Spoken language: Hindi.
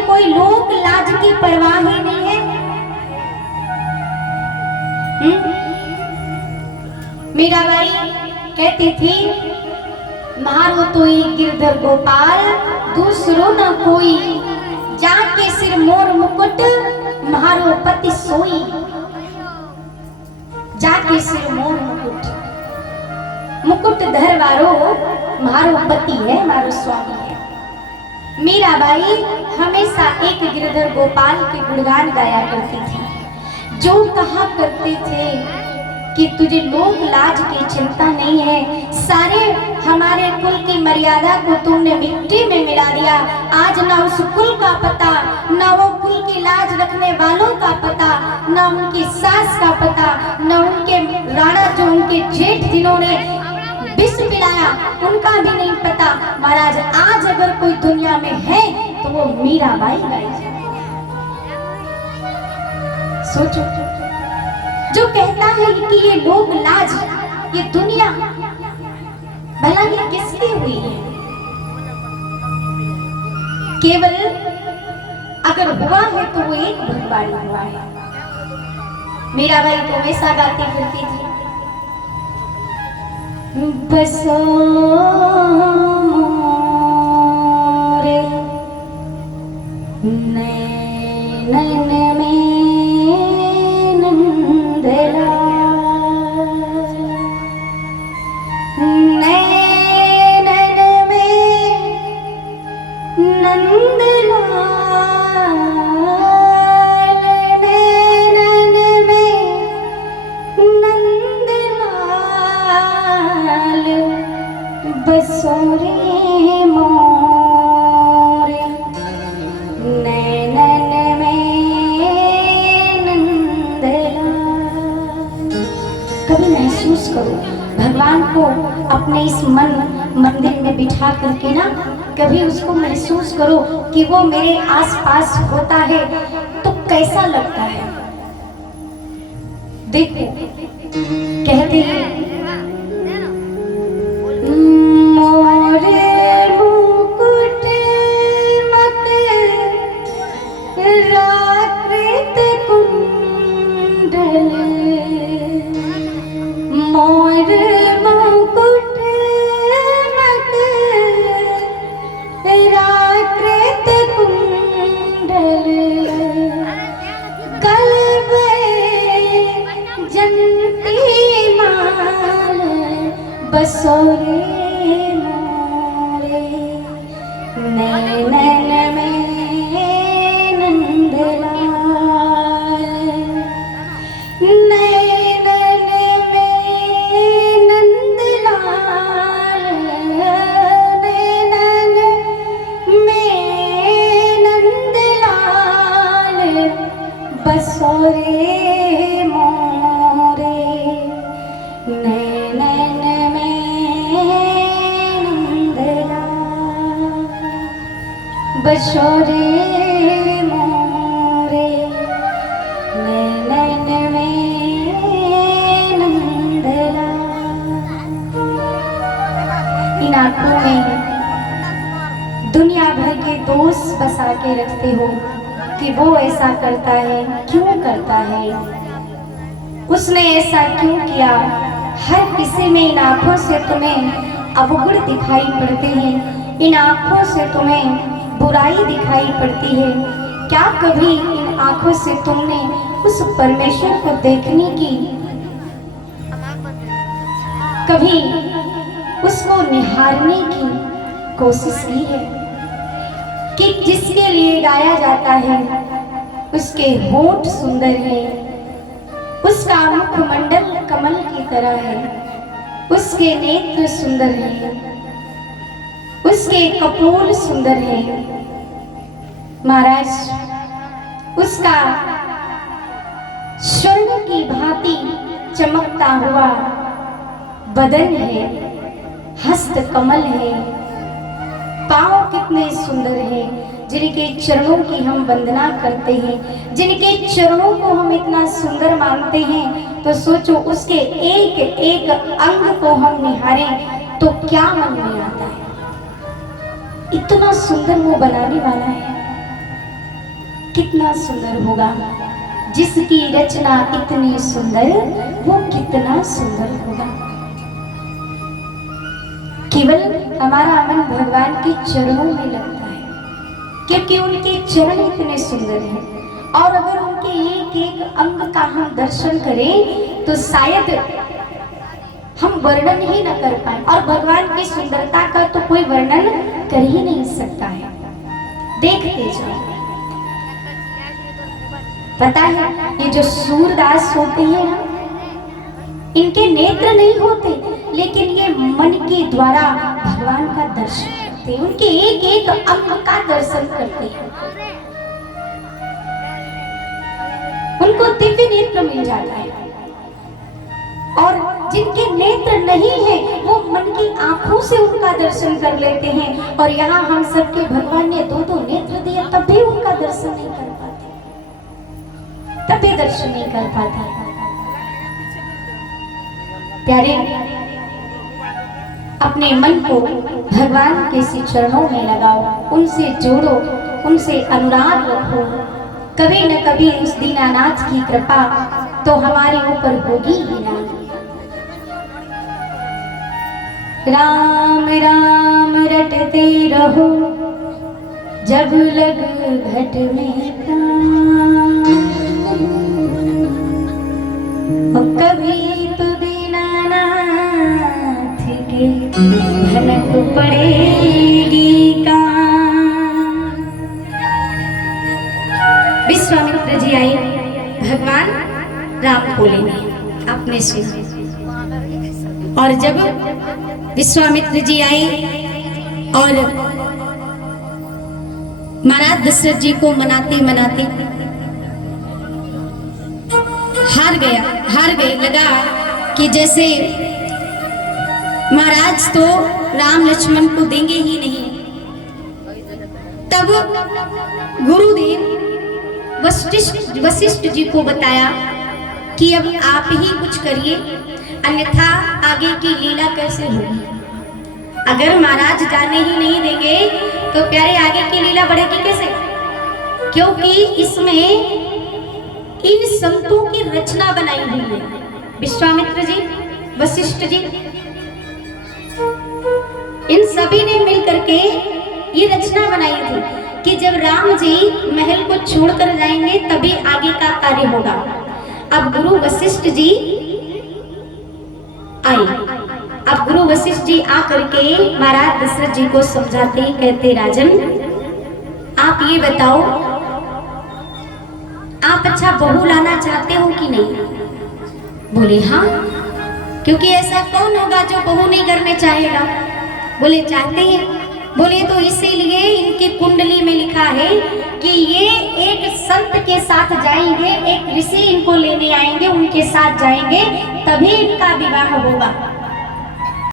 जिन्हें कोई लोक लाज की परवाह ही नहीं है। मीराबाई कहती थी, मारो तो गिरधर गोपाल दूसरो न कोई, जाके सिर मोर मुकुट मारो पति सोई। जाके सिर मोर मुकुट, मुकुट धरवारो मारो पति है, मारो स्वामी है। मीराबाई हमेशा एक गिरधर गोपाल के गुणगान गाया करती थी, जो कहा करते थे कि तुझे लोक लाज की चिंता नहीं है, सारे हमारे कुल की मर्यादा को तुमने मिट्टी में मिला दिया। आज ना उस कुल का पता, ना वो कुल की लाज रखने वालों का पता, ना उनकी सास का पता, ना उनके राणा जो उनके जेठ जिन्होंने विष पिलाया उनका भी नहीं पता। महाराज आज अगर कोई दुनिया में है तो वो मीराबाई गाई जाती है। सोचो, जो कहता है कि ये लोक लाज, ये दुनिया भला ये किसकी हुई है? केवल अगर हुआ है तो वो एक भगवान हुआ है। मीराबाई तो हमेशा गाती फिरती थी, बसो मोरे नैनन में नंदलाल, नैनन में नंदलाल, नैनन में नंदलाल, बसो रे मोरे नैनन में नंदलाल। कभी महसूस करो भगवान को अपने इस मन मंदिर में बिठा करके ना, कभी उसको महसूस करो कि वो मेरे आसपास होता है तो कैसा लगता है। देखो कहते हैं, मोरे मुकुट मत राकृत कुंडल, मोर मुकुट मत राकृत कुंडल, कल्प जंती माल, बसो रे मोरे नैनन में नंदलाल, नैनन में नंदलाल, नैनन में नंदलाल, बसो रे मोरे नैनन में नंदलाल, बसो रे मोरे नैनन में नंदलाल। इन आंखों में दुनिया भर के दोष बसा के रखते हो कि वो ऐसा करता है, क्यों करता है, उसने ऐसा क्यों किया। हर किसी में इन आंखों से तुम्हें अवगुण दिखाई पड़ते हैं, इन आंखों से तुम्हें बुराई दिखाई पड़ती है। क्या कभी इन आंखों से तुमने उस परमेश्वर को देखने की, कभी उसको निहारने की कोशिश की है कि जिसके लिए गाया जाता है उसके होंठ सुंदर है, उसका मुखमंडल कमल की तरह है, उसके नेत्र सुंदर है, उसके कपोल सुंदर है। महाराज उसका स्वर्ण की भांति चमकता हुआ बदन है, हस्त कमल है, पांव कितने सुंदर हैं, जिनके चरणों की हम वंदना करते हैं, जिनके चरणों को हम इतना सुंदर मानते हैं, तो सोचो उसके एक एक अंग को हम निहारें तो क्या मन में आता है। इतना सुंदर वो बनाने वाला है। कितना सुंदर होगा। जिसकी रचना इतनी सुंदर, वो कितना सुंदर होगा। केवल हमारा मन भगवान के चरणों में लगता है, क्योंकि उनके चरण इतने सुंदर हैं। और अगर उनके एक एक अंग का हम दर्शन करें तो शायद हम वर्णन ही न कर पाए। और भगवान की सुंदरता का तो कोई वर्णन कर ही नहीं सकता है। देखते जाओ। पता है, ये जो सूरदास होते हैं ना, इनके नेत्र नहीं होते, लेकिन ये मन के द्वारा भगवान का दर्शन करते हैं। उनके एक एक अंग का दर्शन करते हैं। उनको दिव्य नेत्र मिल जाता है। और जिनके नेत्र नहीं है, वो मन की आंखों से उनका दर्शन कर लेते हैं। और यहाँ हम सबके भगवान ने दो दो नेत्र दिए, तब भी उनका दर्शन नहीं कर पाते, तब भी दर्शन नहीं कर पाते। प्यारे, अपने मन को भगवान के सी चरणों में लगाओ, उनसे जोड़ो, उनसे अनुराग रखो। कभी न कभी उस दीनानाथ की कृपा तो हमारे ऊपर होगी ही ना। राम राम रटते रहो, जब लग घट में प्राण। कभी तो दीनानाथ के भनक पड़ेगी का। विश्वामित्र जी आए, भगवान राम बोले नहीं, आपने सुना। और जब विश्वामित्र जी आए और महाराज दशरथ जी को मनाते मनाते हार गए। लगा कि जैसे महाराज तो राम लक्ष्मण को देंगे ही नहीं। तब गुरुदेव वशिष्ठ जी को बताया कि अब आप ही कुछ करिए, अन्यथा आगे की लीला कैसे होगी। अगर महाराज जाने ही नहीं देंगे तो प्यारे आगे की लीला बढ़ेगी कैसे, क्योंकि इसमें इन संतों की रचना बनाई हुई है। विश्वामित्र जी, वशिष्ठ जी, इन सभी ने मिलकर के ये रचना बनाई थी कि जब राम जी महल को छोड़कर जाएंगे तभी आगे का कार्य होगा। अब गुरु वशिष्ठ जी आए। अब गुरु वशिष्ठ जी आकर के महाराज दशरथ जी को समझाते ही कहते, राजन आप ये बताओ, आप अच्छा बहू लाना चाहते हो कि नहीं? बोले हाँ, क्योंकि ऐसा कौन होगा जो बहू नहीं घर में चाहेगा। बोले चाहते हैं। बोले तो इसीलिए इनकी कुंडली में लिखा है कि ये एक संत के साथ जाएंगे, एक ऋषि इनको लेने आएंगे, उनके साथ जाएंगे, तभी इनका विवाह होगा।